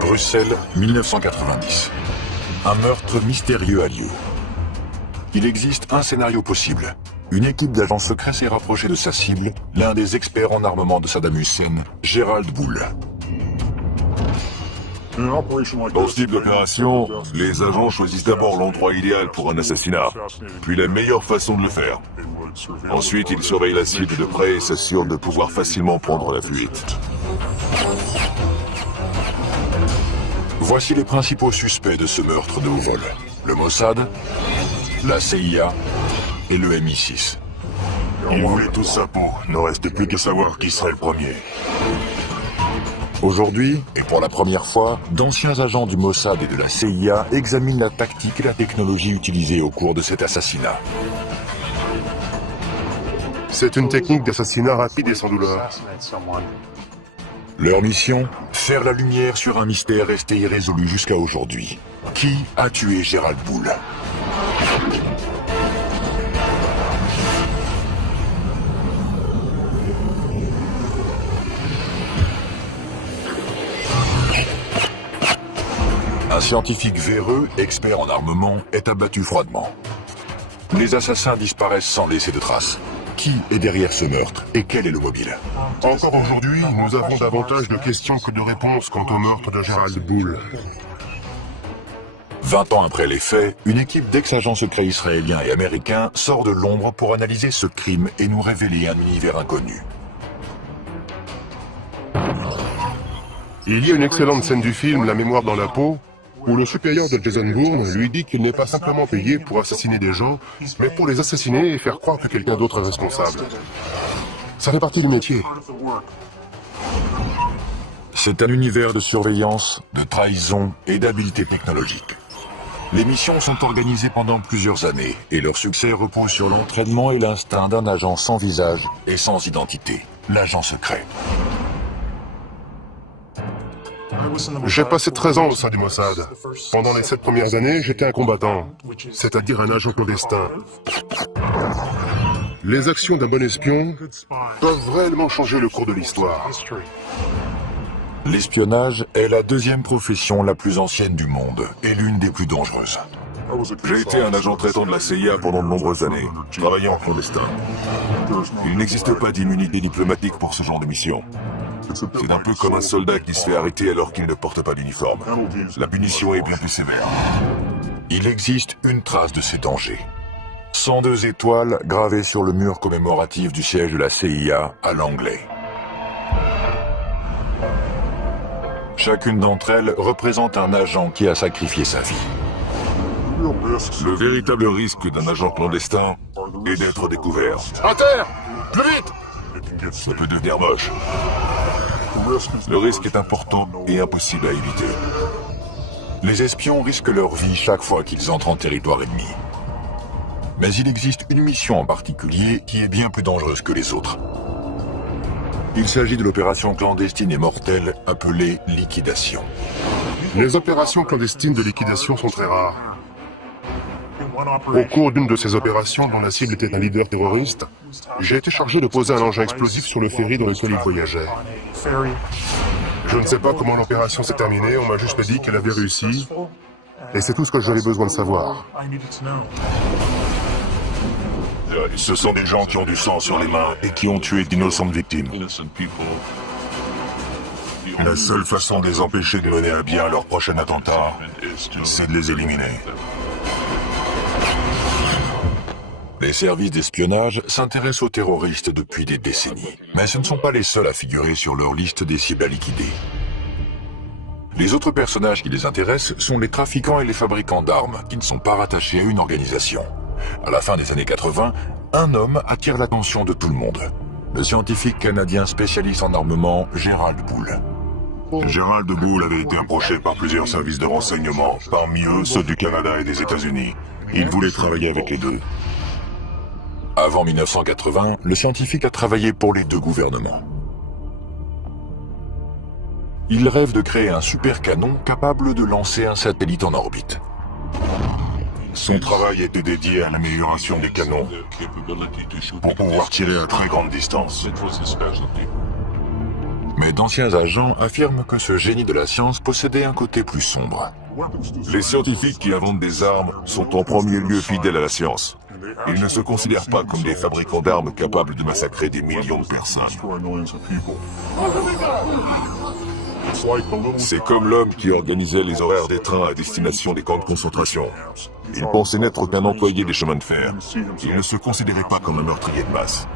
Bruxelles, 1990. Un meurtre mystérieux a lieu. Il existe un scénario possible. Une équipe d'agents secrets s'est rapprochée de sa cible, l'un des experts en armement de Saddam Hussein, Gerald Bull. Dans ce type d'opération, les agents choisissent d'abord l'endroit idéal pour un assassinat, puis la meilleure façon de le faire. Ensuite, ils surveillent la cible de près et s'assurent de pouvoir facilement prendre la fuite. Voici les principaux suspects de ce meurtre de haut vol. Le Mossad, la CIA et le MI6. Ils voulaient tous sa peau, ne reste plus qu'à savoir qui serait le premier. Aujourd'hui, et pour la première fois, d'anciens agents du Mossad et de la CIA examinent la tactique et la technologie utilisée au cours de cet assassinat. C'est une technique d'assassinat rapide et sans douleur. Leur mission, faire la lumière sur un mystère resté irrésolu jusqu'à aujourd'hui. Qui a tué Gerald Bull? Un scientifique véreux, expert en armement, est abattu froidement. Les assassins disparaissent sans laisser de traces. Qui est derrière ce meurtre et quel est le mobile? Encore aujourd'hui, nous avons davantage de questions que de réponses quant au meurtre de Gerald Bull. 20 ans après les faits, une équipe d'ex-agents secrets israéliens et américains sort de l'ombre pour analyser ce crime et nous révéler un univers inconnu. Il y a une excellente scène du film La mémoire dans la peau, où le supérieur de Jason Bourne lui dit qu'il n'est pas simplement payé pour assassiner des gens, mais pour les assassiner et faire croire que quelqu'un d'autre est responsable. Ça fait partie du métier. C'est un univers de surveillance, de trahison et d'habileté technologique. Les missions sont organisées pendant plusieurs années et leur succès repose sur l'entraînement et l'instinct d'un agent sans visage et sans identité, l'agent secret. J'ai passé 13 ans au sein du Mossad. Pendant les 7 premières années, j'étais un combattant, c'est-à-dire un agent clandestin. Les actions d'un bon espion peuvent réellement changer le cours de l'histoire. L'espionnage est la deuxième profession la plus ancienne du monde et l'une des plus dangereuses. J'ai été un agent traitant de la CIA pendant de nombreuses années, travaillant en clandestin. Il n'existe pas d'immunité diplomatique pour ce genre de mission. C'est un peu comme un soldat qui se fait arrêter alors qu'il ne porte pas d'uniforme. La punition est bien plus sévère. Il existe une trace de ces dangers. 102 étoiles gravées sur le mur commémoratif du siège de la CIA à Langley. Chacune d'entre elles représente un agent qui a sacrifié sa vie. Le véritable risque d'un agent clandestin est d'être découvert. À terre! Plus vite! Ça peut devenir moche. Le risque est important et impossible à éviter. Les espions risquent leur vie chaque fois qu'ils entrent en territoire ennemi. Mais il existe une mission en particulier qui est bien plus dangereuse que les autres. Il s'agit de l'opération clandestine et mortelle appelée liquidation. Les opérations clandestines de liquidation sont très rares. Au cours d'une de ces opérations, dont la cible était un leader terroriste, j'ai été chargé de poser un engin explosif sur le ferry dans lequel il voyageait. Je ne sais pas comment l'opération s'est terminée, on m'a juste dit qu'elle avait réussi, et c'est tout ce que j'avais besoin de savoir. Ce sont des gens qui ont du sang sur les mains et qui ont tué d'innocentes victimes. La seule façon de les empêcher de mener à bien leur prochain attentat, c'est de les éliminer. Les services d'espionnage s'intéressent aux terroristes depuis des décennies. Mais ce ne sont pas les seuls à figurer sur leur liste des cibles à liquider. Les autres personnages qui les intéressent sont les trafiquants et les fabricants d'armes, qui ne sont pas rattachés à une organisation. À la fin des années 80, un homme attire l'attention de tout le monde. Le scientifique canadien spécialiste en armement, Gerald Bull. Gerald Bull avait été approché par plusieurs services de renseignement, parmi eux ceux du Canada et des États-Unis. Il voulait travailler avec les deux. Avant 1980, le scientifique a travaillé pour les deux gouvernements. Il rêve de créer un super canon capable de lancer un satellite en orbite. Son travail était dédié à l'amélioration des canons pour pouvoir tirer à très grande distance. Mais d'anciens agents affirment que ce génie de la science possédait un côté plus sombre. Les scientifiques qui inventent des armes sont en premier lieu fidèles à la science. Ils ne se considèrent pas comme des fabricants d'armes capables de massacrer des millions de personnes. C'est comme l'homme qui organisait les horaires des trains à destination des camps de concentration. Il pensait n'être qu'un employé des chemins de fer. Il ne se considérait pas comme un meurtrier de masse.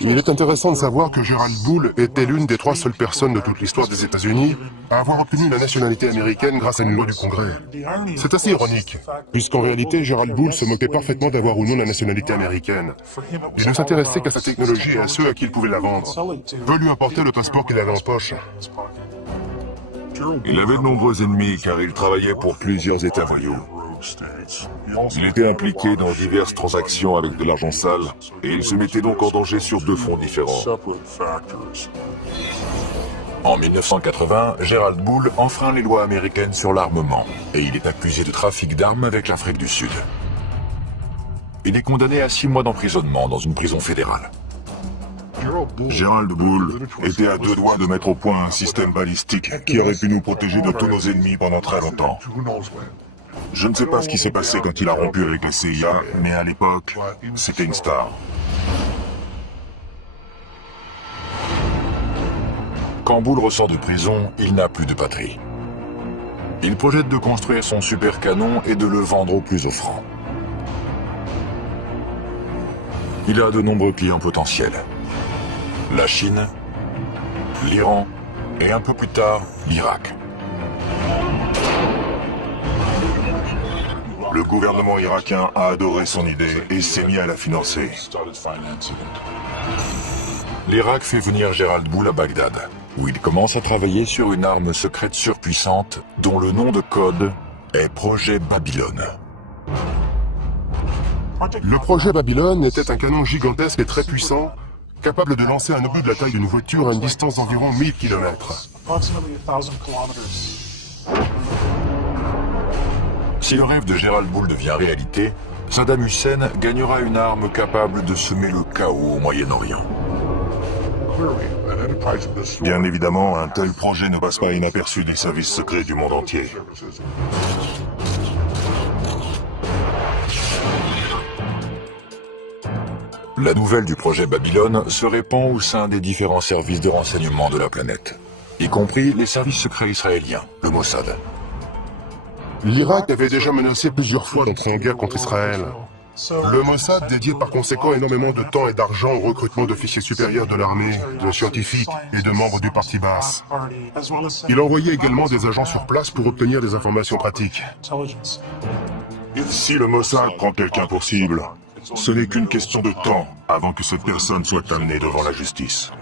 Il est intéressant de savoir que Gerald Bull était l'une des 3 seules personnes de toute l'histoire des États-Unis à avoir obtenu la nationalité américaine grâce à une loi du Congrès. C'est assez ironique, puisqu'en réalité, Gerald Bull se moquait parfaitement d'avoir ou non la nationalité américaine. Il ne s'intéressait qu'à sa technologie et à ceux à qui il pouvait la vendre. Peu lui importait le passeport qu'il avait en poche. Il avait de nombreux ennemis car il travaillait pour plusieurs États voyous. Il était impliqué dans diverses transactions avec de l'argent sale et il se mettait donc en danger sur 2 fronts différents. En 1980, Gerald Bull enfreint les lois américaines sur l'armement et il est accusé de trafic d'armes avec l'Afrique du Sud. Il est condamné à 6 mois d'emprisonnement dans une prison fédérale. Gerald Bull était à 2 doigts de mettre au point un système balistique qui aurait pu nous protéger de tous nos ennemis pendant très longtemps. Je ne sais pas ce qui s'est passé quand il a rompu avec la CIA, mais à l'époque, c'était une star. Quand Bull ressort de prison, il n'a plus de patrie. Il projette de construire son super canon et de le vendre au plus offrant. Il a de nombreux clients potentiels. La Chine, l'Iran et un peu plus tard, l'Irak. Le gouvernement irakien a adoré son idée et s'est mis à la financer. L'Irak fait venir Gerald Bull à Bagdad, où il commence à travailler sur une arme secrète surpuissante dont le nom de code est Projet Babylone. Le projet Babylone était un canon gigantesque et très puissant, capable de lancer un obus de la taille d'une voiture à une distance d'environ 1000 km. Si le rêve de Gerald Bull devient réalité, Saddam Hussein gagnera une arme capable de semer le chaos au Moyen-Orient. Bien évidemment, un tel projet ne passe pas inaperçu des services secrets du monde entier. La nouvelle du projet Babylone se répand au sein des différents services de renseignement de la planète, y compris les services secrets israéliens, le Mossad. L'Irak avait déjà menacé plusieurs fois d'entrer en guerre contre Israël. Le Mossad dédiait par conséquent énormément de temps et d'argent au recrutement d'officiers supérieurs de l'armée, de scientifiques et de membres du parti Baas. Il envoyait également des agents sur place pour obtenir des informations pratiques. Si le Mossad prend quelqu'un pour cible, ce n'est qu'une question de temps avant que cette personne soit amenée devant la justice.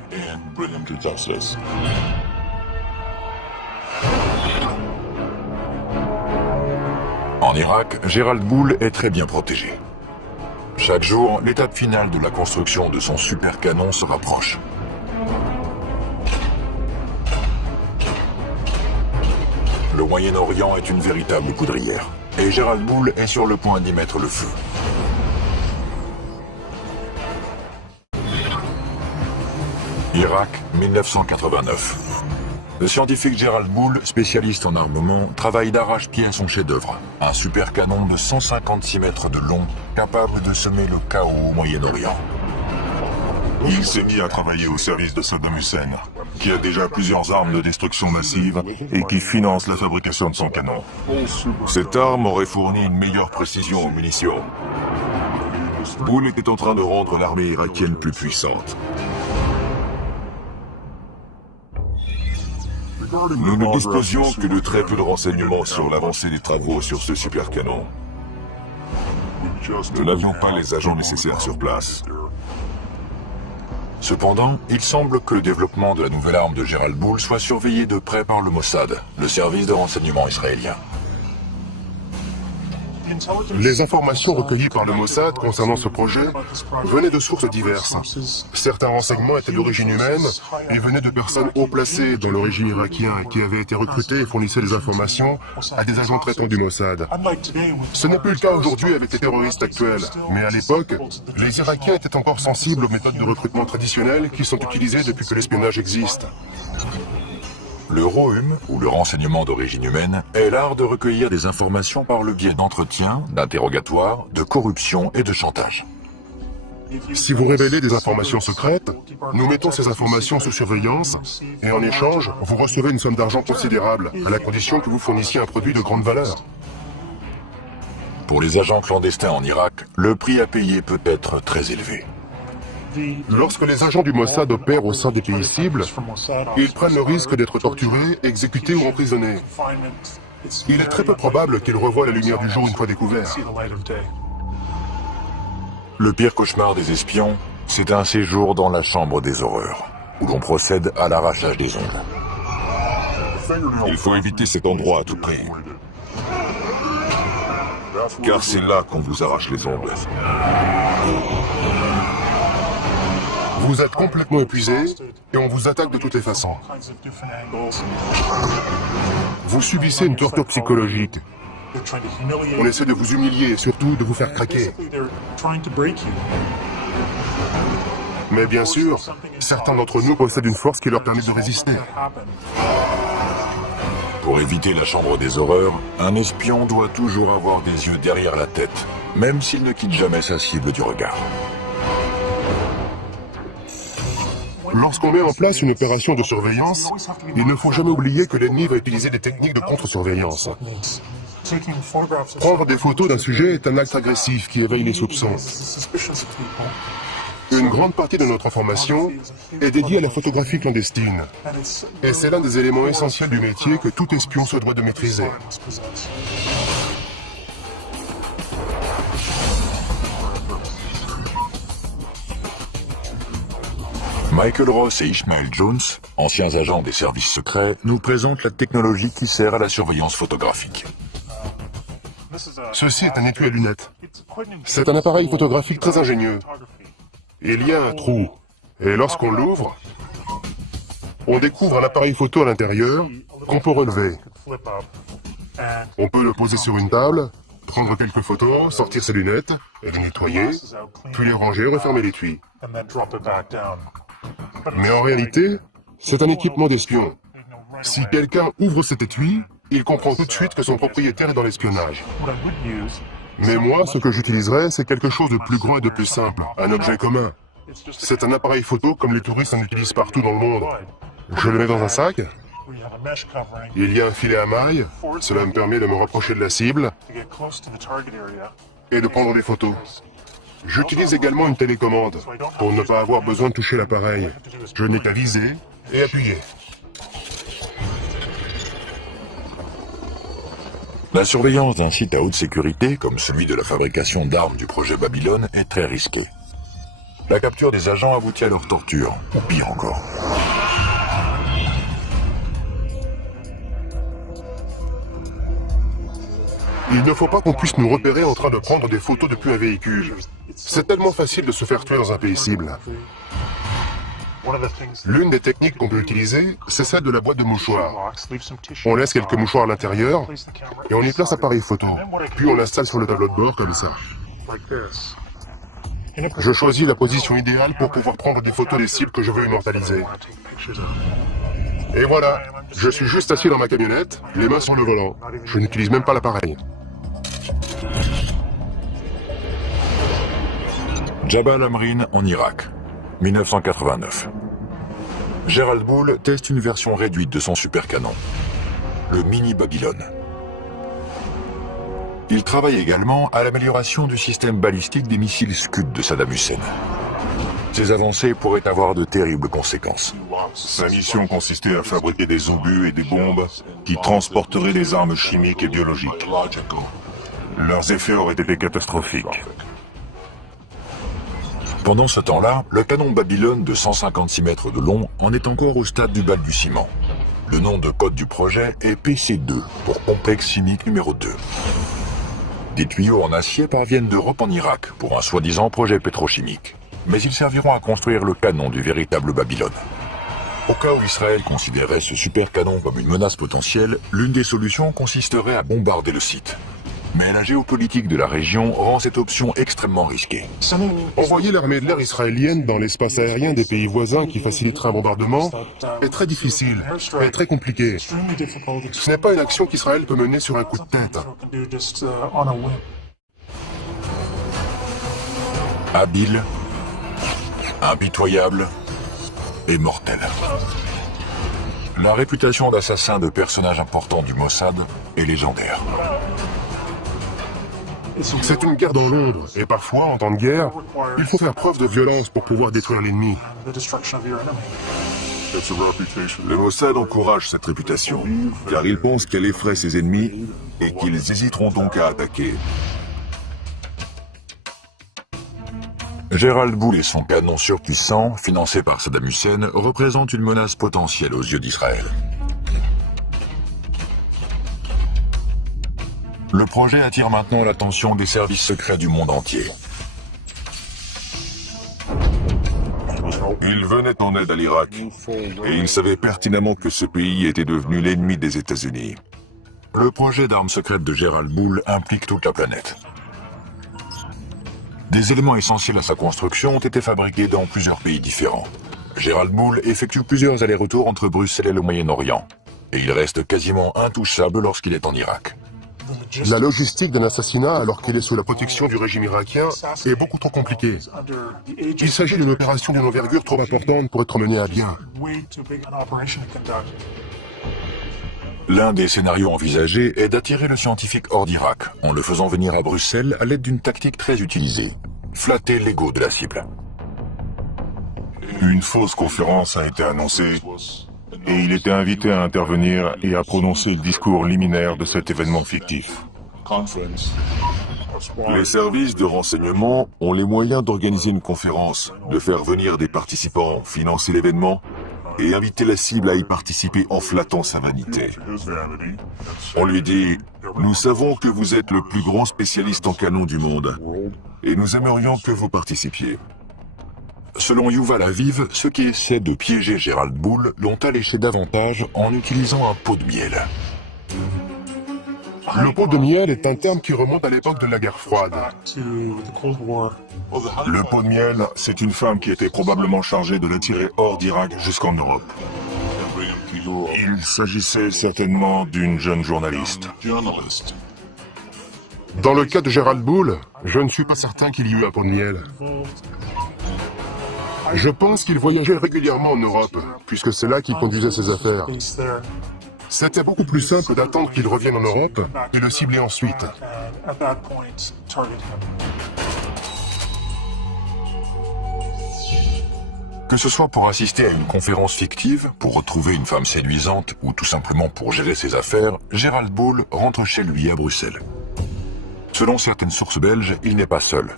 En Irak, Gerald Bull est très bien protégé. Chaque jour, l'étape finale de la construction de son super canon se rapproche. Le Moyen-Orient est une véritable poudrière, et Gerald Bull est sur le point d'y mettre le feu. Irak, 1989. Le scientifique Gerald Bull, spécialiste en armement, travaille d'arrache-pied à son chef-d'œuvre, un super canon de 156 mètres de long, capable de semer le chaos au Moyen-Orient. Il s'est mis à travailler au service de Saddam Hussein, qui a déjà plusieurs armes de destruction massive et qui finance la fabrication de son canon. Cette arme aurait fourni une meilleure précision aux munitions. Bull était en train de rendre l'armée irakienne plus puissante. Nous ne disposions que de très peu de renseignements sur l'avancée des travaux sur ce super canon. Nous n'avions pas les agents nécessaires sur place. Cependant, il semble que le développement de la nouvelle arme de Gerald Bull soit surveillé de près par le Mossad, le service de renseignement israélien. Les informations recueillies par le Mossad concernant ce projet venaient de sources diverses. Certains renseignements étaient d'origine humaine et venaient de personnes haut placées dans le régime irakien qui avaient été recrutées et fournissaient des informations à des agents traitants du Mossad. Ce n'est plus le cas aujourd'hui avec les terroristes actuels, mais à l'époque, les Irakiens étaient encore sensibles aux méthodes de recrutement traditionnelles qui sont utilisées depuis que l'espionnage existe. Le ROHUM, ou le renseignement d'origine humaine, est l'art de recueillir des informations par le biais d'entretiens, d'interrogatoires, de corruption et de chantage. Si vous révélez des informations secrètes, nous mettons ces informations sous surveillance et en échange, vous recevez une somme d'argent considérable, à la condition que vous fournissiez un produit de grande valeur. Pour les agents clandestins en Irak, le prix à payer peut être très élevé. Lorsque les agents du Mossad opèrent au sein des pays cibles, ils prennent le risque d'être torturés, exécutés ou emprisonnés. Il est très peu probable qu'ils revoient la lumière du jour une fois découverts. Le pire cauchemar des espions, c'est un séjour dans la chambre des horreurs, où l'on procède à l'arrachage des ongles. Il faut éviter cet endroit à tout prix. Car c'est là qu'on vous arrache les ongles. Vous êtes complètement épuisé et on vous attaque de toutes les façons. Vous subissez une torture psychologique. On essaie de vous humilier et surtout de vous faire craquer. Mais bien sûr, certains d'entre nous possèdent une force qui leur permet de résister. Pour éviter la chambre des horreurs, un espion doit toujours avoir des yeux derrière la tête, même s'il ne quitte jamais sa cible du regard. Lorsqu'on met en place une opération de surveillance, il ne faut jamais oublier que l'ennemi va utiliser des techniques de contre-surveillance. Prendre des photos d'un sujet est un acte agressif qui éveille les soupçons. Une grande partie de notre information est dédiée à la photographie clandestine. Et c'est l'un des éléments essentiels du métier que tout espion se doit de maîtriser. Michael Ross et Ishmael Jones, anciens agents des services secrets, nous présentent la technologie qui sert à la surveillance photographique. Ceci est un étui à lunettes. C'est un appareil photographique très ingénieux. Il y a un trou, et lorsqu'on l'ouvre, on découvre un appareil photo à l'intérieur qu'on peut relever. On peut le poser sur une table, prendre quelques photos, sortir ses lunettes, et les nettoyer, puis les ranger et refermer l'étui. Mais en réalité, c'est un équipement d'espion. Si quelqu'un ouvre cet étui, il comprend tout de suite que son propriétaire est dans l'espionnage. Mais moi, ce que j'utiliserais, c'est quelque chose de plus grand et de plus simple, un objet commun. C'est un appareil photo comme les touristes en utilisent partout dans le monde. Je le mets dans un sac. Il y a un filet à mailles, cela me permet de me rapprocher de la cible et de prendre des photos. J'utilise également une télécommande pour ne pas avoir besoin de toucher l'appareil. Je n'ai qu'à viser et appuyer. La surveillance d'un site à haute sécurité, comme celui de la fabrication d'armes du projet Babylone, est très risquée. La capture des agents aboutit à leur torture, ou pire encore. Il ne faut pas qu'on puisse nous repérer en train de prendre des photos depuis un véhicule. C'est tellement facile de se faire tuer dans un pays cible. L'une des techniques qu'on peut utiliser, c'est celle de la boîte de mouchoirs. On laisse quelques mouchoirs à l'intérieur et on y place l'appareil photo. Puis on l'installe sur le tableau de bord comme ça. Je choisis la position idéale pour pouvoir prendre des photos des cibles que je veux immortaliser. Et voilà, je suis juste assis dans ma camionnette, les mains sur le volant. Je n'utilise même pas l'appareil. Jabal Amrin en Irak, 1989. Gerald Bull teste une version réduite de son supercanon, le Mini Babylone. Il travaille également à l'amélioration du système balistique des missiles Scud de Saddam Hussein. Ces avancées pourraient avoir de terribles conséquences. Sa mission consistait à fabriquer des obus et des bombes qui transporteraient des armes chimiques et biologiques. Leurs effets auraient été catastrophiques. Pendant ce temps-là, le canon Babylone de 156 mètres de long en est encore au stade du balbutiement. Le nom de code du projet est PC2, pour complexe chimique numéro 2. Des tuyaux en acier parviennent d'Europe en Irak pour un soi-disant projet pétrochimique. Mais ils serviront à construire le canon du véritable Babylone. Au cas où Israël considérait ce super canon comme une menace potentielle, l'une des solutions consisterait à bombarder le site. Mais la géopolitique de la région rend cette option extrêmement risquée. Envoyer l'armée de l'air israélienne dans l'espace aérien des pays voisins qui faciliterait un bombardement est très difficile et très compliqué. Ce n'est pas une action qu'Israël peut mener sur un coup de tête. Habile, impitoyable et mortel. La réputation d'assassin de personnages importants du Mossad est légendaire. C'est une guerre dans l'ombre, et parfois, en temps de guerre, il faut faire preuve de violence pour pouvoir détruire l'ennemi. Le Mossad encourage cette réputation, car il pense qu'elle effraie ses ennemis et qu'ils hésiteront donc à attaquer. Gérald Boule et son canon surpuissant, financé par Saddam Hussein, représentent une menace potentielle aux yeux d'Israël. Le projet attire maintenant l'attention des services secrets du monde entier. Il venait en aide à l'Irak, et il savait pertinemment que ce pays était devenu l'ennemi des États-Unis. Le projet d'armes secrètes de Gérald Boule implique toute la planète. Des éléments essentiels à sa construction ont été fabriqués dans plusieurs pays différents. Gérald Boule effectue plusieurs allers-retours entre Bruxelles et le Moyen-Orient, et il reste quasiment intouchable lorsqu'il est en Irak. La logistique d'un assassinat alors qu'il est sous la protection du régime irakien est beaucoup trop compliquée. Il s'agit d'une opération d'une envergure trop importante pour être menée à bien. L'un des scénarios envisagés est d'attirer le scientifique hors d'Irak, en le faisant venir à Bruxelles à l'aide d'une tactique très utilisée. Flatter l'ego de la cible. Une fausse conférence a été annoncée et il était invité à intervenir et à prononcer le discours liminaire de cet événement fictif. Les services de renseignement ont les moyens d'organiser une conférence, de faire venir des participants, financer l'événement et inviter la cible à y participer en flattant sa vanité. On lui dit « Nous savons que vous êtes le plus grand spécialiste en canon du monde et nous aimerions que vous participiez. » Selon Yuval Aviv, ceux qui essaient de piéger Gérald Boule l'ont alléché davantage en utilisant un pot de miel. Le pot de miel est un terme qui remonte à l'époque de la guerre froide. Le pot de miel, c'est une femme qui était probablement chargée de l'attirer hors d'Irak jusqu'en Europe. Il s'agissait certainement d'une jeune journaliste. Dans le cas de Gérald Boule, je ne suis pas certain qu'il y eut un pot de miel. Je pense qu'il voyageait régulièrement en Europe, puisque c'est là qu'il conduisait ses affaires. C'était beaucoup plus simple d'attendre qu'il revienne en Europe et le cibler ensuite. Que ce soit pour assister à une conférence fictive, pour retrouver une femme séduisante ou tout simplement pour gérer ses affaires, Gérald Boule rentre chez lui à Bruxelles. Selon certaines sources belges, il n'est pas seul.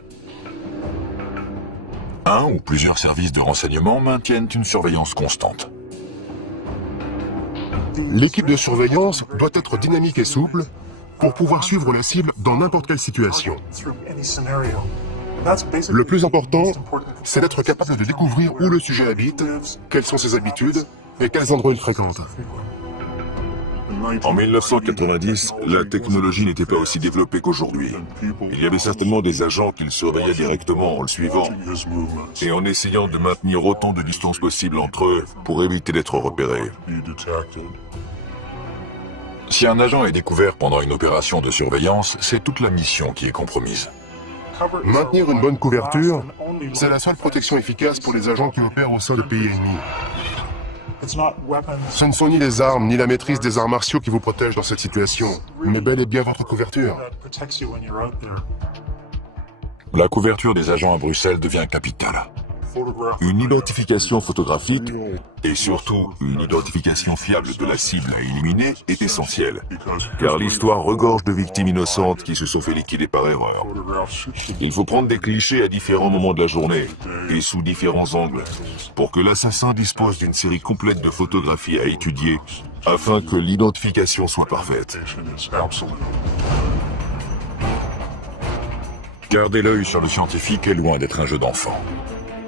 Un ou plusieurs services de renseignement maintiennent une surveillance constante. L'équipe de surveillance doit être dynamique et souple pour pouvoir suivre la cible dans n'importe quelle situation. Le plus important, c'est d'être capable de découvrir où le sujet habite, quelles sont ses habitudes et quels endroits il fréquente. En 1990, la technologie n'était pas aussi développée qu'aujourd'hui. Il y avait certainement des agents qui le surveillaient directement en le suivant et en essayant de maintenir autant de distance possible entre eux pour éviter d'être repérés. Si un agent est découvert pendant une opération de surveillance, c'est toute la mission qui est compromise. Maintenir une bonne couverture, c'est la seule protection efficace pour les agents qui opèrent au sein de pays ennemis. Ce ne sont ni les armes, ni la maîtrise des arts martiaux qui vous protègent dans cette situation, mais bel et bien votre couverture. La couverture des agents à Bruxelles devient capitale. Une identification photographique et surtout une identification fiable de la cible à éliminer est essentielle, car l'histoire regorge de victimes innocentes qui se sont fait liquider par erreur. Il faut prendre des clichés à différents moments de la journée et sous différents angles pour que l'assassin dispose d'une série complète de photographies à étudier afin que l'identification soit parfaite. Garder l'œil sur le scientifique est loin d'être un jeu d'enfant.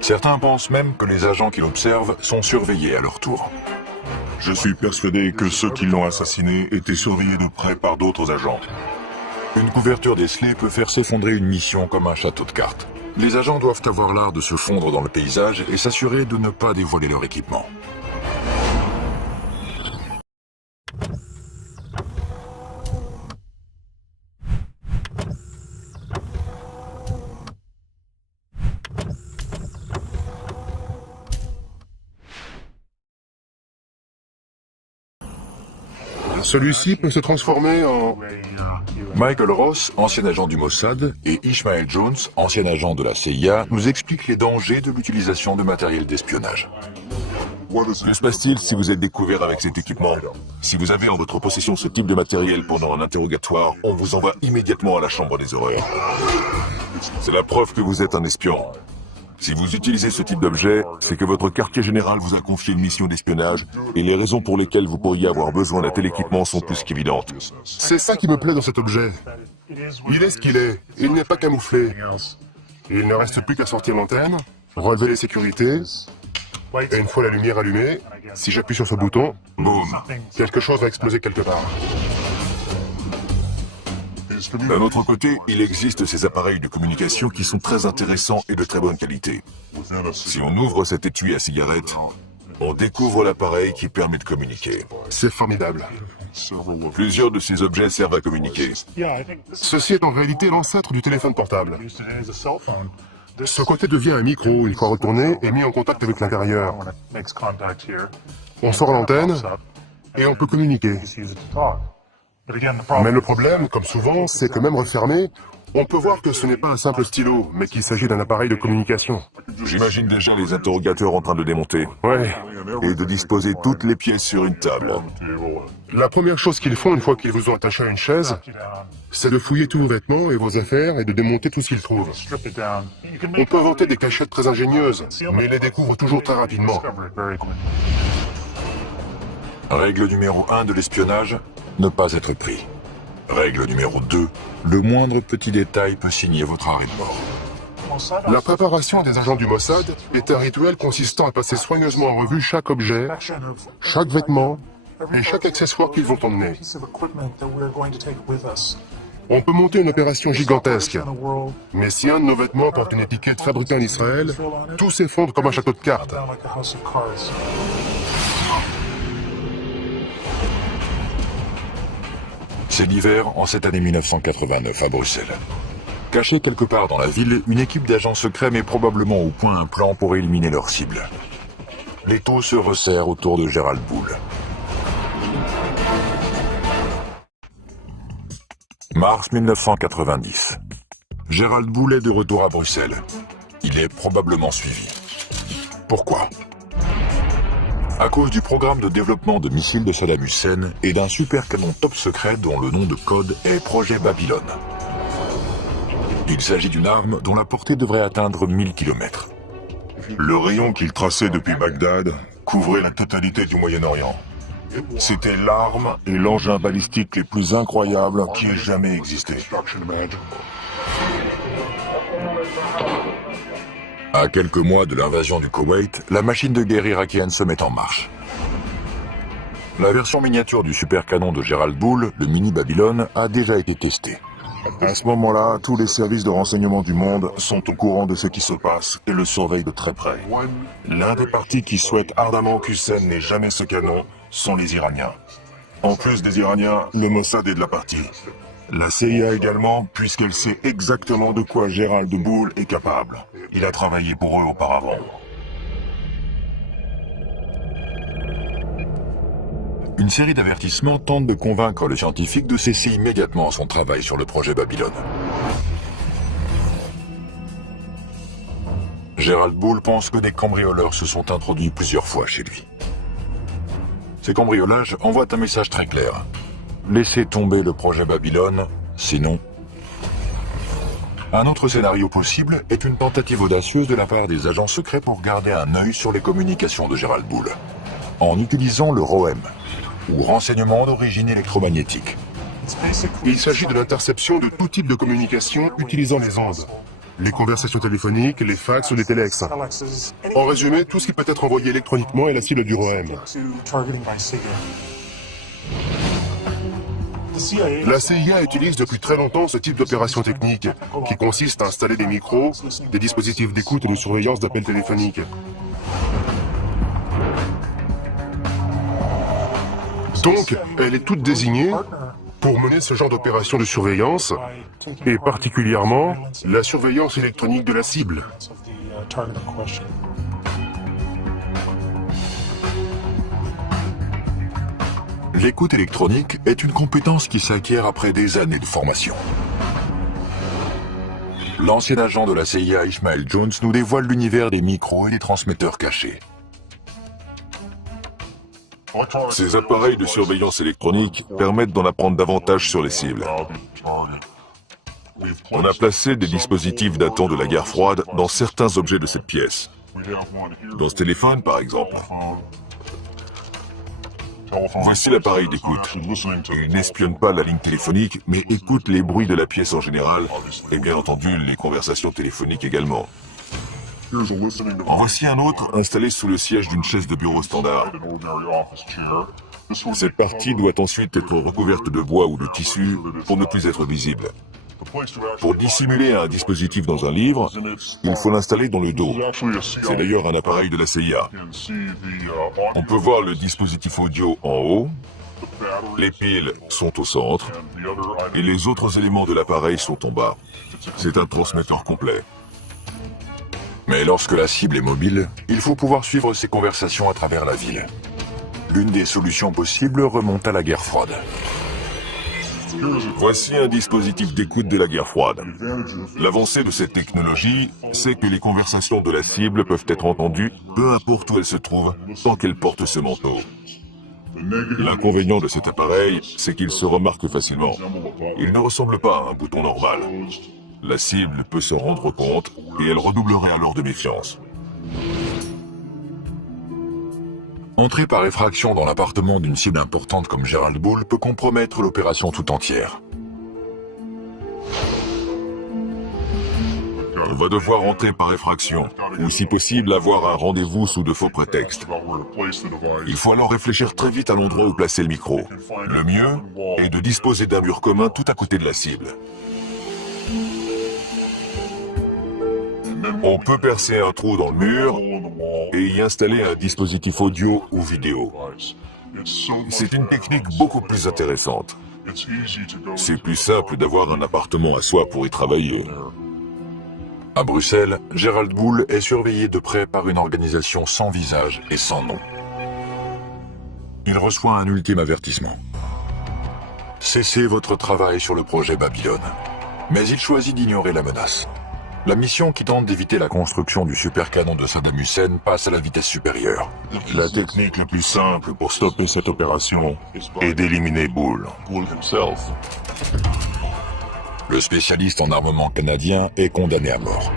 Certains pensent même que les agents qui l'observent sont surveillés à leur tour. Je suis persuadé que ceux qui l'ont assassiné étaient surveillés de près par d'autres agents. Une couverture décelée peut faire s'effondrer une mission comme un château de cartes. Les agents doivent avoir l'art de se fondre dans le paysage et s'assurer de ne pas dévoiler leur équipement. Celui-ci peut se transformer en... Michael Ross, ancien agent du Mossad, et Ishmael Jones, ancien agent de la CIA, nous expliquent les dangers de l'utilisation de matériel d'espionnage. Que se passe-t-il si vous êtes découvert avec cet équipement? Si vous avez en votre possession ce type de matériel pendant un interrogatoire, on vous envoie immédiatement à la chambre des horreurs. C'est la preuve que vous êtes un espion. Si vous utilisez ce type d'objet, c'est que votre quartier général vous a confié une mission d'espionnage et les raisons pour lesquelles vous pourriez avoir besoin d'un tel équipement sont plus qu'évidentes. C'est ça qui me plaît dans cet objet. Il est ce qu'il est. Il n'est pas camouflé. Il ne reste plus qu'à sortir l'antenne, relever les sécurités, et une fois la lumière allumée, si j'appuie sur ce bouton, boum, quelque chose va exploser quelque part. D'un autre côté, il existe ces appareils de communication qui sont très intéressants et de très bonne qualité. Si on ouvre cet étui à cigarette, on découvre l'appareil qui permet de communiquer. C'est formidable. Plusieurs de ces objets servent à communiquer. Ceci est en réalité l'ancêtre du téléphone portable. Ce côté devient un micro une fois retourné et mis en contact avec l'intérieur. On sort l'antenne et on peut communiquer. Mais le problème, comme souvent, c'est que même refermé, on peut voir que ce n'est pas un simple stylo, mais qu'il s'agit d'un appareil de communication. J'imagine déjà les interrogateurs en train de démonter. Ouais. Et de disposer toutes les pièces sur une table. La première chose qu'ils font une fois qu'ils vous ont attaché à une chaise, c'est de fouiller tous vos vêtements et vos affaires et de démonter tout ce qu'ils trouvent. On peut inventer des cachettes très ingénieuses, mais ils les découvrent toujours très rapidement. Règle numéro 1 de l'espionnage, ne pas être pris. Règle numéro 2, le moindre petit détail peut signer votre arrêt de mort. La préparation des agents du Mossad est un rituel consistant à passer soigneusement en revue chaque objet, chaque vêtement et chaque accessoire qu'ils vont emmener. On peut monter une opération gigantesque, mais si un de nos vêtements porte une étiquette fabriquée en Israël, tout s'effondre comme un château de cartes. C'est l'hiver en cette année 1989 à Bruxelles. Cachée quelque part dans la ville, une équipe d'agents secrets met probablement au point un plan pour éliminer leur cible. L'étau se resserre autour de Gérald Bull. Mars 1990. Gérald Bull est de retour à Bruxelles. Il est probablement suivi. Pourquoi ? À cause du programme de développement de missiles de Saddam Hussein et d'un super canon top secret dont le nom de code est Projet Babylone. Il s'agit d'une arme dont la portée devrait atteindre 1000 km. Le rayon qu'il traçait depuis Bagdad couvrait la totalité du Moyen-Orient. C'était l'arme et l'engin balistique les plus incroyables qui aient jamais existé. À quelques mois de l'invasion du Koweït, la machine de guerre irakienne se met en marche. La version miniature du supercanon de Gérald Bull, le mini Babylone, a déjà été testée. À ce moment-là, tous les services de renseignement du monde sont au courant de ce qui se passe et le surveillent de très près. L'un des partis qui souhaite ardemment qu'Hussein n'ait jamais ce canon sont les Iraniens. En plus des Iraniens, le Mossad est de la partie. La CIA également, puisqu'elle sait exactement de quoi Gérald Bull est capable. Il a travaillé pour eux auparavant. Une série d'avertissements tente de convaincre le scientifique de cesser immédiatement son travail sur le projet Babylone. Gérald Bull pense que des cambrioleurs se sont introduits plusieurs fois chez lui. Ces cambriolages envoient un message très clair. Laissez tomber le projet Babylone, sinon... Un autre scénario possible est une tentative audacieuse de la part des agents secrets pour garder un œil sur les communications de Gérald Bull, en utilisant le ROM, ou renseignement d'origine électromagnétique. Il s'agit de l'interception de tout type de communication utilisant les ondes. Les conversations téléphoniques, les fax ou les téléx. En résumé, tout ce qui peut être envoyé électroniquement est la cible du ROM. La CIA utilise depuis très longtemps ce type d'opération technique, qui consiste à installer des micros, des dispositifs d'écoute et de surveillance d'appels téléphoniques. Donc, elle est toute désignée pour mener ce genre d'opération de surveillance, et particulièrement la surveillance électronique de la cible. L'écoute électronique est une compétence qui s'acquiert après des années de formation. L'ancien agent de la CIA Ishmael Jones nous dévoile l'univers des micros et des transmetteurs cachés. Ces appareils de surveillance électronique permettent d'en apprendre davantage sur les cibles. On a placé des dispositifs datant de la guerre froide dans certains objets de cette pièce. Dans ce téléphone, par exemple. Voici l'appareil d'écoute. Il n'espionne pas la ligne téléphonique, mais écoute les bruits de la pièce en général, et bien entendu les conversations téléphoniques également. En voici un autre installé sous le siège d'une chaise de bureau standard. Cette partie doit ensuite être recouverte de bois ou de tissu pour ne plus être visible. Pour dissimuler un dispositif dans un livre, il faut l'installer dans le dos. C'est d'ailleurs un appareil de la CIA. On peut voir le dispositif audio en haut, les piles sont au centre, et les autres éléments de l'appareil sont en bas. C'est un transmetteur complet. Mais lorsque la cible est mobile, il faut pouvoir suivre ses conversations à travers la ville. L'une des solutions possibles remonte à la guerre froide. Voici un dispositif d'écoute de la guerre froide. L'avancée de cette technologie, c'est que les conversations de la cible peuvent être entendues, peu importe où elles se trouvent, tant qu'elle porte ce manteau. L'inconvénient de cet appareil, c'est qu'il se remarque facilement. Il ne ressemble pas à un bouton normal. La cible peut s'en rendre compte et elle redoublerait alors de méfiance. Entrer par effraction dans l'appartement d'une cible importante comme Gerald Bull peut compromettre l'opération tout entière. On va devoir entrer par effraction, ou si possible avoir un rendez-vous sous de faux prétextes. Il faut alors réfléchir très vite à l'endroit où placer le micro. Le mieux est de disposer d'un mur commun tout à côté de la cible. On peut percer un trou dans le mur et y installer un dispositif audio ou vidéo. C'est une technique beaucoup plus intéressante. C'est plus simple d'avoir un appartement à soi pour y travailler. À Bruxelles, Gerald Bull est surveillé de près par une organisation sans visage et sans nom. Il reçoit un ultime avertissement. Cessez votre travail sur le projet Babylone. Mais il choisit d'ignorer la menace. La mission qui tente d'éviter la construction du supercanon de Saddam Hussein passe à la vitesse supérieure. La technique la plus simple pour stopper cette opération est d'éliminer Bull. Le spécialiste en armement canadien est condamné à mort.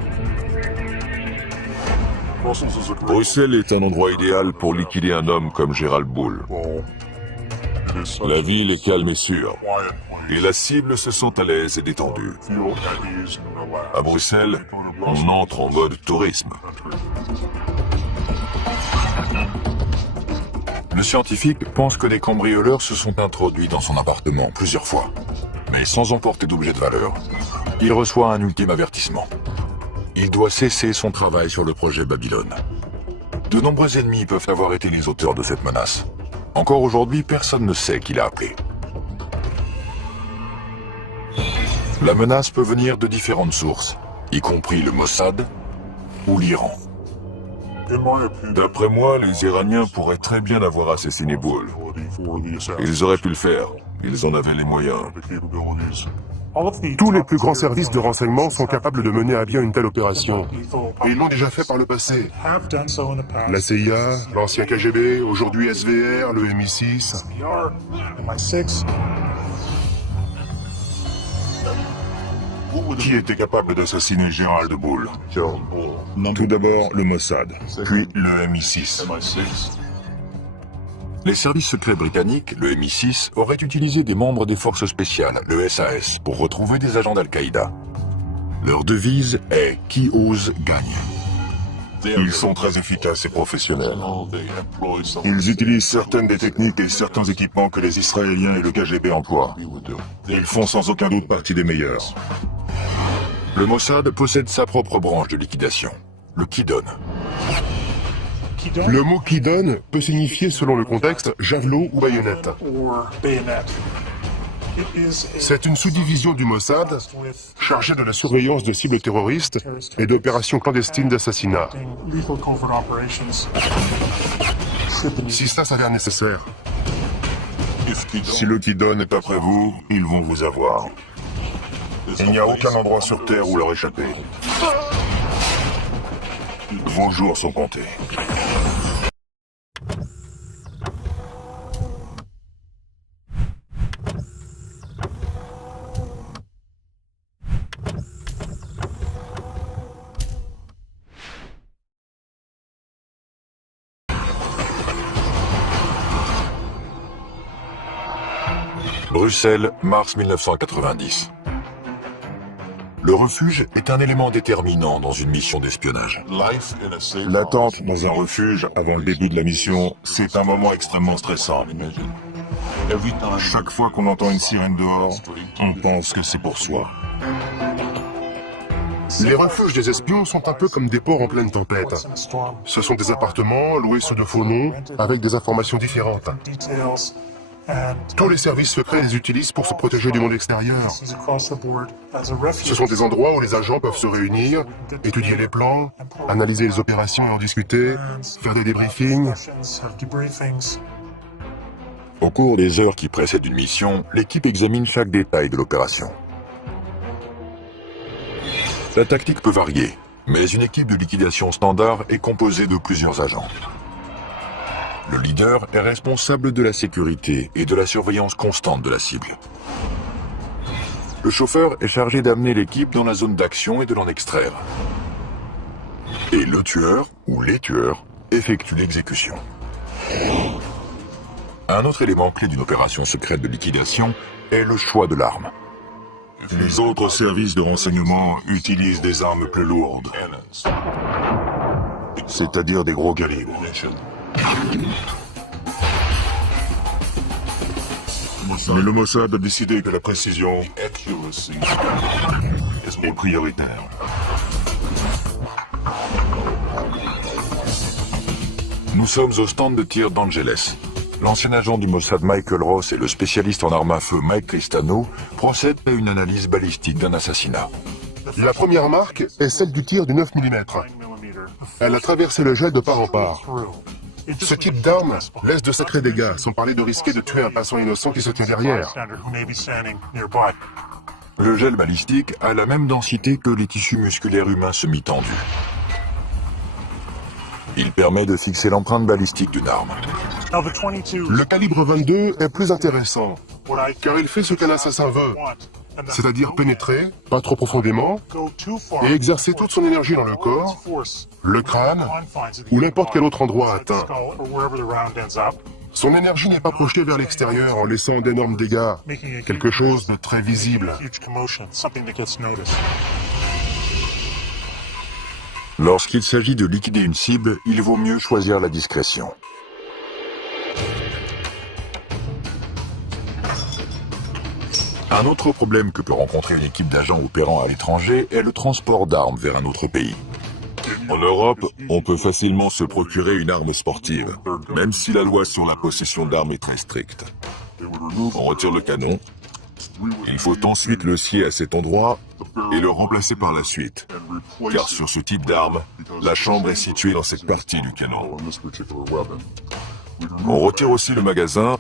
Bruxelles est un endroit idéal pour liquider un homme comme Gerald Bull. La ville est calme et sûre, et la cible se sent à l'aise et détendue. À Bruxelles, on entre en mode tourisme. Le scientifique pense que des cambrioleurs se sont introduits dans son appartement plusieurs fois, mais sans emporter d'objets de valeur. Il reçoit un ultime avertissement. Il doit cesser son travail sur le projet Babylone. De nombreux ennemis peuvent avoir été les auteurs de cette menace. Encore aujourd'hui, personne ne sait qui l'a appelé. La menace peut venir de différentes sources, y compris le Mossad ou l'Iran. D'après moi, les Iraniens pourraient très bien avoir assassiné Bull. Ils auraient pu le faire. Ils en avaient les moyens. Tous les plus grands services de renseignement sont capables de mener à bien une telle opération. Et ils l'ont déjà fait par le passé. La CIA, l'ancien KGB, aujourd'hui SVR, le MI6. Qui était capable d'assassiner Gerald Bull? Tout d'abord le Mossad, puis le MI6. Les services secrets britanniques, le MI6, auraient utilisé des membres des forces spéciales, le SAS, pour retrouver des agents d'Al-Qaïda. Leur devise est « Qui ose gagne ». Ils sont très efficaces et professionnels. Ils utilisent certaines des techniques et certains équipements que les Israéliens et le KGB emploient. Ils font sans aucun doute partie des meilleurs. Le Mossad possède sa propre branche de liquidation, le Kidon. Le mot Kidon peut signifier, selon le contexte, javelot ou baïonnette. C'est une sous-division du Mossad chargée de la surveillance de cibles terroristes et d'opérations clandestines d'assassinat. Si ça s'avère nécessaire. Si le Kidon n'est pas près vous, ils vont vous avoir. Il n'y a aucun endroit sur Terre où leur échapper. Vos jours sont comptés. Bruxelles, mars 1990. Le refuge est un élément déterminant dans une mission d'espionnage. L'attente dans un refuge avant le début de la mission, c'est un moment extrêmement stressant. Chaque fois qu'on entend une sirène dehors, on pense que c'est pour soi. Les refuges des espions sont un peu comme des ports en pleine tempête. Ce sont des appartements loués sous de faux noms, avec des informations différentes. Tous les services secrets les utilisent pour se protéger du monde extérieur. Ce sont des endroits où les agents peuvent se réunir, étudier les plans, analyser les opérations et en discuter, faire des débriefings. Au cours des heures qui précèdent une mission, l'équipe examine chaque détail de l'opération. La tactique peut varier, mais une équipe de liquidation standard est composée de plusieurs agents. Le leader est responsable de la sécurité et de la surveillance constante de la cible. Le chauffeur est chargé d'amener l'équipe dans la zone d'action et de l'en extraire. Et le tueur, ou les tueurs, effectuent l'exécution. Un autre élément clé d'une opération secrète de liquidation est le choix de l'arme. Les autres services de renseignement utilisent des armes plus lourdes, c'est-à-dire des gros calibres. Mais le Mossad a décidé que la précision est prioritaire. Nous sommes au stand de tir d'Angeles. L'ancien agent du Mossad Michael Ross et le spécialiste en armes à feu Mike Cristano procèdent à une analyse balistique d'un assassinat. La première marque est celle du tir du 9 mm. Elle a traversé le gel de part en part. Ce type d'arme laisse de sacrés dégâts, sans parler de risquer de tuer un passant innocent qui se tient derrière. Le gel balistique a la même densité que les tissus musculaires humains semi-tendus. Il permet de fixer l'empreinte balistique d'une arme. Le calibre 22 est plus intéressant, car il fait ce qu'un assassin veut, c'est-à-dire pénétrer, pas trop profondément, et exercer toute son énergie dans le corps, le crâne, ou n'importe quel autre endroit atteint. Son énergie n'est pas projetée vers l'extérieur en laissant d'énormes dégâts, quelque chose de très visible. Lorsqu'il s'agit de liquider une cible, il vaut mieux choisir la discrétion. Un autre problème que peut rencontrer une équipe d'agents opérant à l'étranger est le transport d'armes vers un autre pays. En Europe, on peut facilement se procurer une arme sportive, même si la loi sur la possession d'armes est très stricte. On retire le canon, il faut ensuite le scier à cet endroit et le remplacer par la suite, car sur ce type d'arme, la chambre est située dans cette partie du canon. On retire aussi le magasin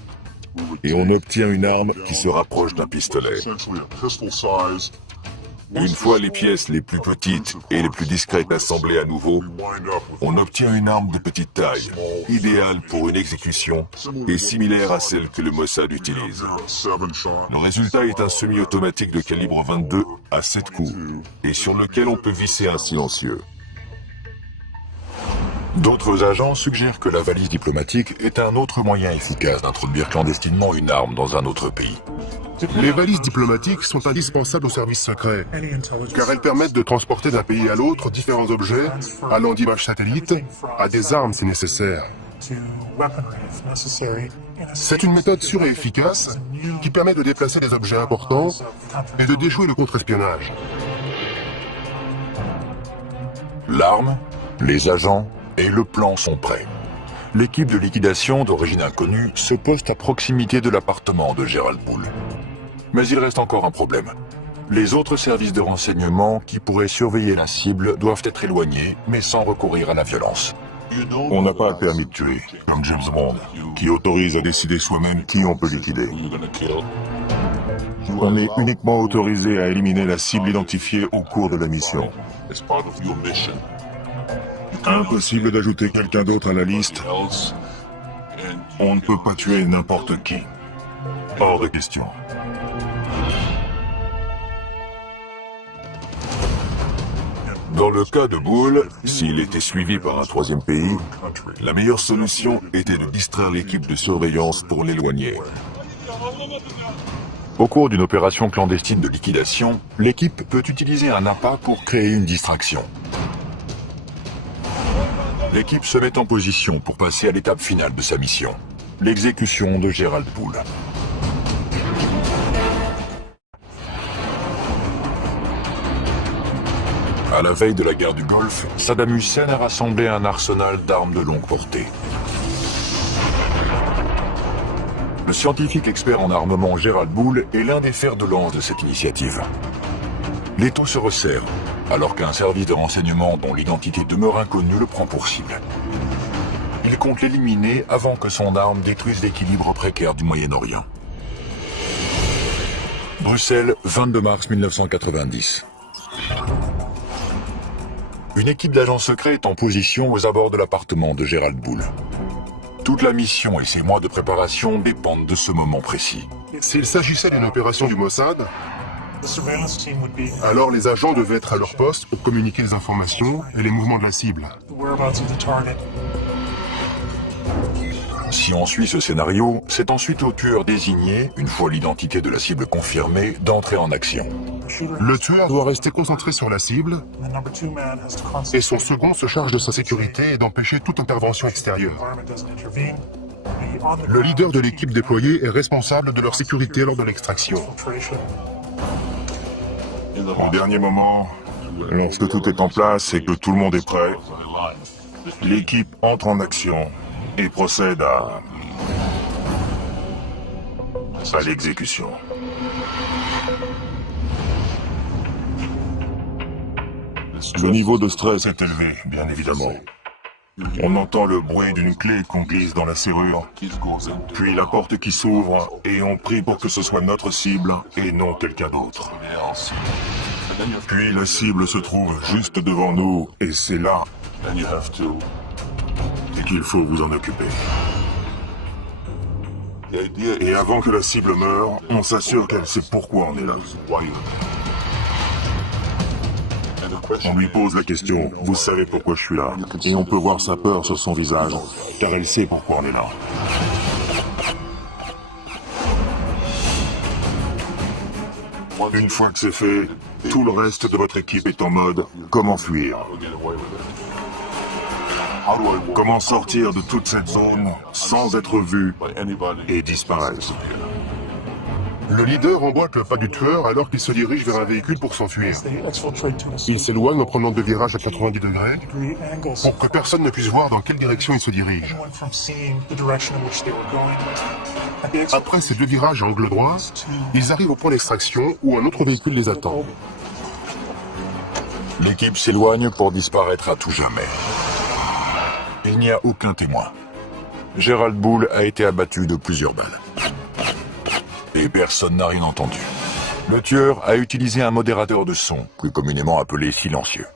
et on obtient une arme qui se rapproche d'un pistolet. Une fois les pièces les plus petites et les plus discrètes assemblées à nouveau, on obtient une arme de petite taille, idéale pour une exécution et similaire à celle que le Mossad utilise. Le résultat est un semi-automatique de calibre 22 à 7 coups et sur lequel on peut visser un silencieux. D'autres agents suggèrent que la valise diplomatique est un autre moyen efficace d'introduire clandestinement une arme dans un autre pays. Les valises diplomatiques sont indispensables aux services secrets, car elles permettent de transporter d'un pays à l'autre différents objets, allant d'images satellites à des armes si nécessaire. C'est une méthode sûre et efficace qui permet de déplacer des objets importants et de déjouer le contre-espionnage. L'arme, les agents et le plan sont prêts. L'équipe de liquidation d'origine inconnue se poste à proximité de l'appartement de Gerald Bull. Mais il reste encore un problème. Les autres services de renseignement qui pourraient surveiller la cible doivent être éloignés, mais sans recourir à la violence. On n'a pas le permis de tuer, comme James Bond, qui autorise à décider soi-même qui on peut liquider. On est uniquement autorisé à éliminer la cible identifiée au cours de la mission. Impossible d'ajouter quelqu'un d'autre à la liste. On ne peut pas tuer n'importe qui. Hors de question. Dans le cas de Bull, s'il était suivi par un troisième pays, la meilleure solution était de distraire l'équipe de surveillance pour l'éloigner. Au cours d'une opération clandestine de liquidation, l'équipe peut utiliser un appât pour créer une distraction. L'équipe se met en position pour passer à l'étape finale de sa mission, l'exécution de Gerald Bull. À la veille de la guerre du Golfe, Saddam Hussein a rassemblé un arsenal d'armes de longue portée. Le scientifique expert en armement Gerald Bull est l'un des fers de lance de cette initiative. L'étau se resserre, alors qu'un service de renseignement dont l'identité demeure inconnue le prend pour cible. Il compte l'éliminer avant que son arme détruise l'équilibre précaire du Moyen-Orient. Bruxelles, 22 mars 1990. Une équipe d'agents secrets est en position aux abords de l'appartement de Gerald Bull. Toute la mission et ses mois de préparation dépendent de ce moment précis. S'il s'agissait d'une opération du Mossad, alors les agents devaient être à leur poste pour communiquer les informations et les mouvements de la cible. Si on suit ce scénario, c'est ensuite au tueur désigné, une fois l'identité de la cible confirmée, d'entrer en action. Le tueur doit rester concentré sur la cible et son second se charge de sa sécurité et d'empêcher toute intervention extérieure. Le leader de l'équipe déployée est responsable de leur sécurité lors de l'extraction. Au dernier moment, lorsque tout est en place et que tout le monde est prêt, l'équipe entre en action et procède à l'exécution. Le niveau de stress est élevé, bien évidemment. On entend le bruit d'une clé qu'on glisse dans la serrure, puis la porte qui s'ouvre, et on prie pour que ce soit notre cible et non quelqu'un d'autre. Puis la cible se trouve juste devant nous, et c'est là qu'il faut vous en occuper. Et avant que la cible meure, on s'assure qu'elle sait pourquoi on est là. On lui pose la question, vous savez pourquoi je suis là? Et on peut voir sa peur sur son visage, car elle sait pourquoi on est là. Une fois que c'est fait, tout le reste de votre équipe est en mode « Comment fuir ?» Comment sortir de toute cette zone sans être vu et disparaître? Le leader emboîte le pas du tueur alors qu'il se dirige vers un véhicule pour s'enfuir. Il s'éloigne en prenant 2 virages à 90 degrés pour que personne ne puisse voir dans quelle direction il se dirige. Après ces 2 virages à angle droit, ils arrivent au point d'extraction où un autre véhicule les attend. L'équipe s'éloigne pour disparaître à tout jamais. Il n'y a aucun témoin. Gerald Bull a été abattu de plusieurs balles. Et personne n'a rien entendu. Le tueur a utilisé un modérateur de son, plus communément appelé silencieux.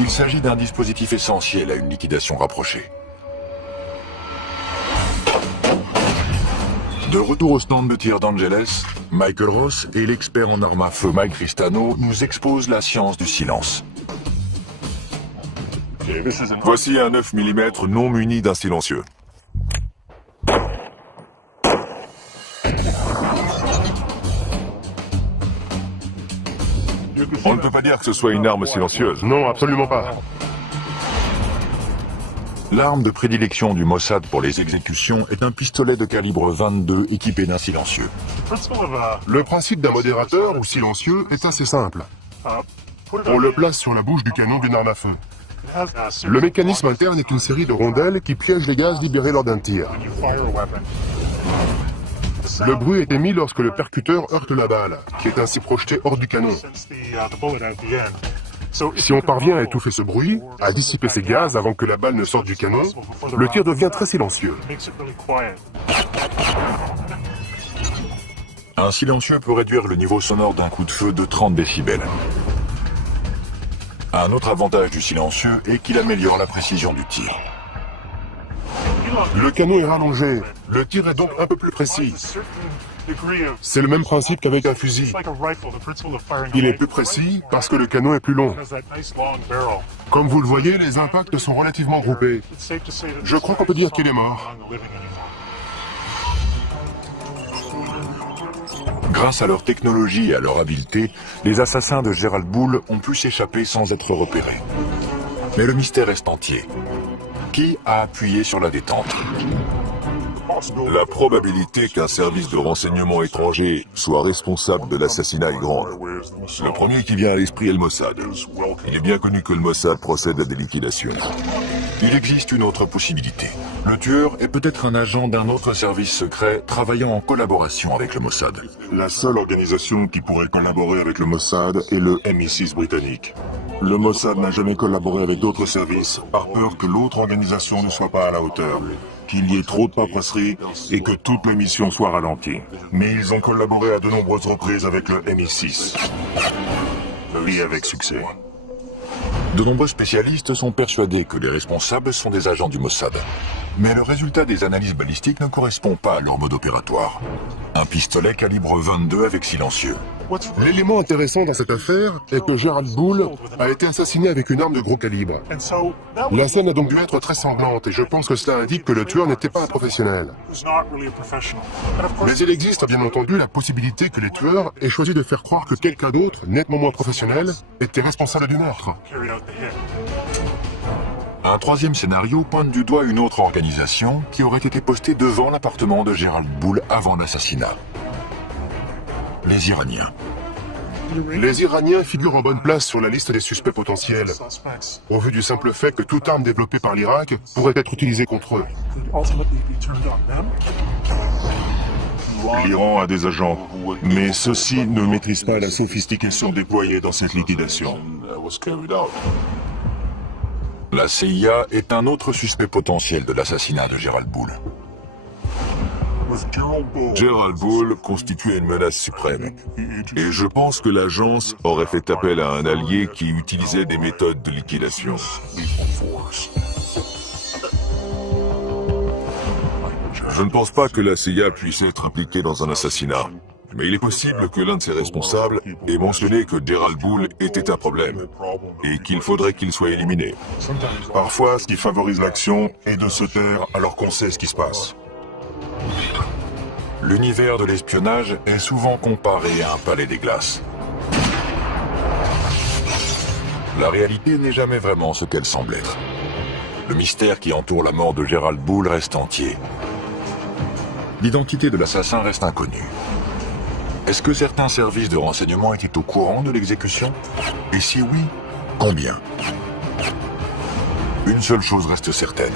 Il s'agit d'un dispositif essentiel à une liquidation rapprochée. De retour au stand de tir d'Angeles, Michael Ross et l'expert en armes à feu Mike Cristano nous exposent la science du silence. Voici un 9 mm non muni d'un silencieux. On ne peut pas dire que ce soit une arme silencieuse. Non, absolument pas. L'arme de prédilection du Mossad pour les exécutions est un pistolet de calibre 22 équipé d'un silencieux. Le principe d'un modérateur ou silencieux est assez simple. On le place sur la bouche du canon d'une arme à feu. Le mécanisme interne est une série de rondelles qui piègent les gaz libérés lors d'un tir. Le bruit est émis lorsque le percuteur heurte la balle, qui est ainsi projetée hors du canon. Si on parvient à étouffer ce bruit, à dissiper ces gaz avant que la balle ne sorte du canon, le tir devient très silencieux. Un silencieux peut réduire le niveau sonore d'un coup de feu de 30 décibels. Un autre avantage du silencieux est qu'il améliore la précision du tir. Le canon est rallongé, le tir est donc un peu plus précis. C'est le même principe qu'avec un fusil. Il est plus précis parce que le canon est plus long. Comme vous le voyez, les impacts sont relativement groupés. Je crois qu'on peut dire qu'il est mort. Grâce à leur technologie et à leur habileté, les assassins de Gerald Bull ont pu s'échapper sans être repérés. Mais le mystère reste entier. Qui a appuyé sur la détente? La probabilité qu'un service de renseignement étranger soit responsable de l'assassinat est grande. Le premier qui vient à l'esprit est le Mossad. Il est bien connu que le Mossad procède à des liquidations. Il existe une autre possibilité. Le tueur est peut-être un agent d'un autre service secret travaillant en collaboration avec le Mossad. La seule organisation qui pourrait collaborer avec le Mossad est le MI6 britannique. Le Mossad n'a jamais collaboré avec d'autres services par peur que l'autre organisation ne soit pas à la hauteur, qu'il y ait trop de paperasserie et que toute la mission soit ralentie. Mais ils ont collaboré à de nombreuses reprises avec le MI6. Et avec succès. De nombreux spécialistes sont persuadés que les responsables sont des agents du Mossad. Mais le résultat des analyses balistiques ne correspond pas à leur mode opératoire. Un pistolet calibre 22 avec silencieux. L'élément intéressant dans cette affaire est que Gerald Bull a été assassiné avec une arme de gros calibre. La scène a donc dû être très sanglante et je pense que cela indique que le tueur n'était pas un professionnel. Mais il existe bien entendu la possibilité que les tueurs aient choisi de faire croire que quelqu'un d'autre, nettement moins professionnel, était responsable du meurtre. Un troisième scénario pointe du doigt une autre organisation qui aurait été postée devant l'appartement de Gerald Bull avant l'assassinat. Les Iraniens. Les Iraniens figurent en bonne place sur la liste des suspects potentiels, au vu du simple fait que toute arme développée par l'Irak pourrait être utilisée contre eux. L'Iran a des agents, mais ceux-ci ne maîtrisent pas la sophistication déployée dans cette liquidation. La CIA est un autre suspect potentiel de l'assassinat de Gerald Bull. Gerald Bull constituait une menace suprême. Et je pense que l'agence aurait fait appel à un allié qui utilisait des méthodes de liquidation. Je ne pense pas que la CIA puisse être impliquée dans un assassinat. Mais il est possible que l'un de ses responsables ait mentionné que Gerald Bull était un problème et qu'il faudrait qu'il soit éliminé. Parfois, ce qui favorise l'action est de se taire alors qu'on sait ce qui se passe. L'univers de l'espionnage est souvent comparé à un palais des glaces. La réalité n'est jamais vraiment ce qu'elle semble être. Le mystère qui entoure la mort de Gerald Bull reste entier. L'identité de l'assassin reste inconnue. Est-ce que certains services de renseignement étaient au courant de l'exécution? Et si oui, combien? Une seule chose reste certaine.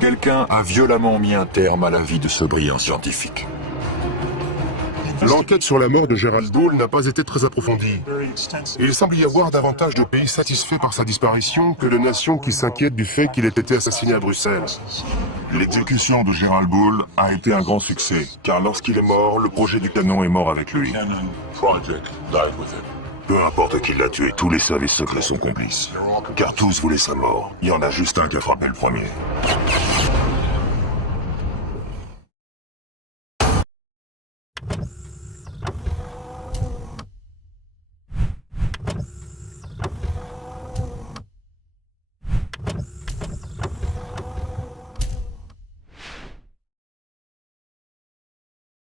Quelqu'un a violemment mis un terme à la vie de ce brillant scientifique. L'enquête sur la mort de Gerald Bull n'a pas été très approfondie. Il semble y avoir davantage de pays satisfaits par sa disparition que de nations qui s'inquiètent du fait qu'il ait été assassiné à Bruxelles. L'exécution de Gerald Bull a été un grand succès, car lorsqu'il est mort, le projet du canon est mort avec lui. Peu importe qui l'a tué, tous les services secrets sont complices. Car tous voulaient sa mort. Il y en a juste un qui a frappé le premier.